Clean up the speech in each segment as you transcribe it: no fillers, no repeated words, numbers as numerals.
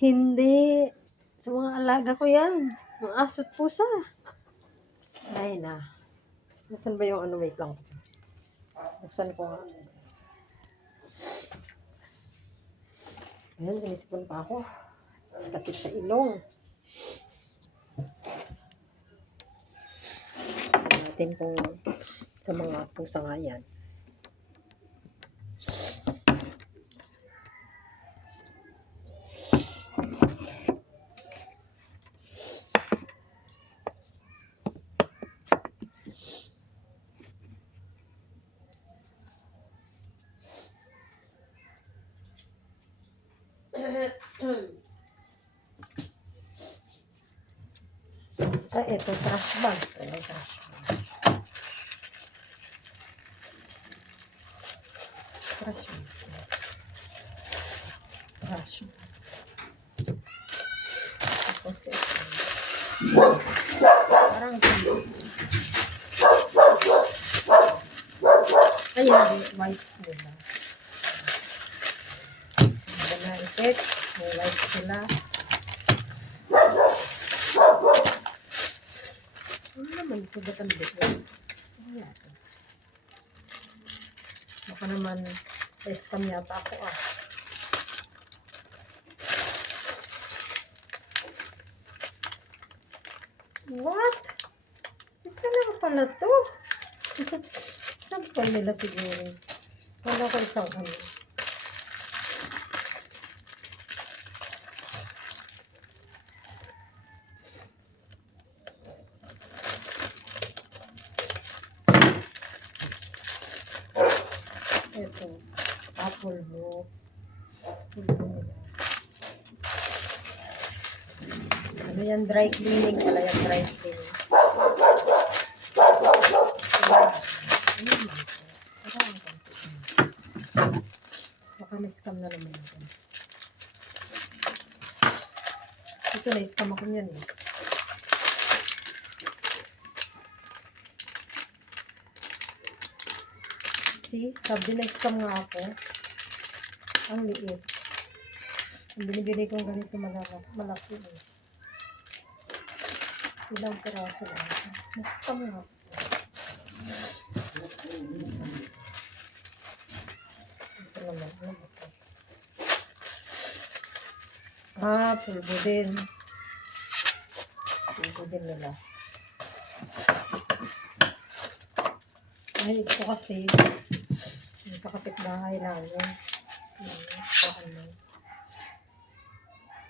Hindi. Sa mga alaga ko yan. Mga aso't pusa. Ay na. Nasaan ba yung ano? Wait lang. Buksan ko nga. Ayan, sinisipon pa ako. Tapit sa ilong. Natin kung sa mga pusa nga yan. Ito, trash bag. Ito, trash bag. Trash bag. Trash bag. Tapos ito. Parang kids. Ayan, wipes nila. Blanket. May wipes sila. Ano naman ito? Ba't ang bito? Ano yata? Baka naman scam yata ako What? Isa lang pala to. Sample nila siguro. Wala ko isang ano. Ito. Apple mo. Pulbo nila. Ano yan? Dry cleaning pala yan. Dry cleaning. Baka na-scam na naman ito. Ito na-scam ako niyan eh. See? Sabi na-scam nga ako. Ang liit. Ang binibili kong ganito malaki eh. Ilang piraso lang. Na-scam nga ako. Ito naman. Ano ba ito? Pulbo din. Pulbo din nila. Ay, ito kasi sa kapitbahay namin.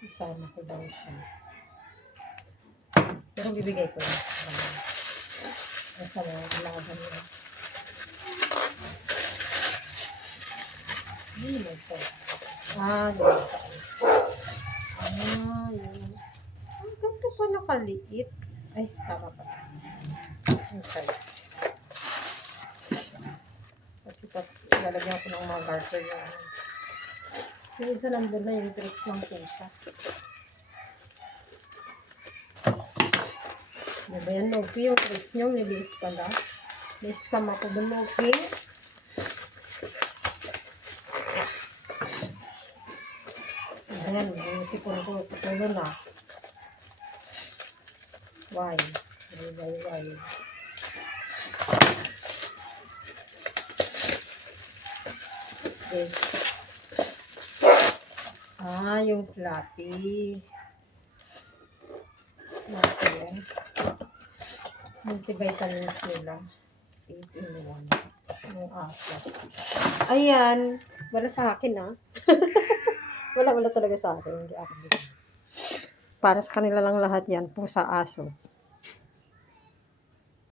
Isama ko daw siya. Pero bibigay ko na. Sa mga alaga niya. Hindi naman ito. Ganito. Yun. Ang ganito pala kaliit. Ay, tama pa. Ang size. Kasi lalagyan ko ng mga garter yan. Yung isa nandun na yung treats ng pusa. Diba yan, Loki? Yung treats nyo, niliit pala. Na-scam ako doon, Loki. Ayan, yung sipon ko. Ito na. Why? Why? What's this? Yung fluffy. Multivitamins nila. 8-in-1. Yung aso. Ayan. Wala sa akin wala talaga sa akin. Hindi ako dito. Para sa kanila lang lahat yan. Pusa, aso.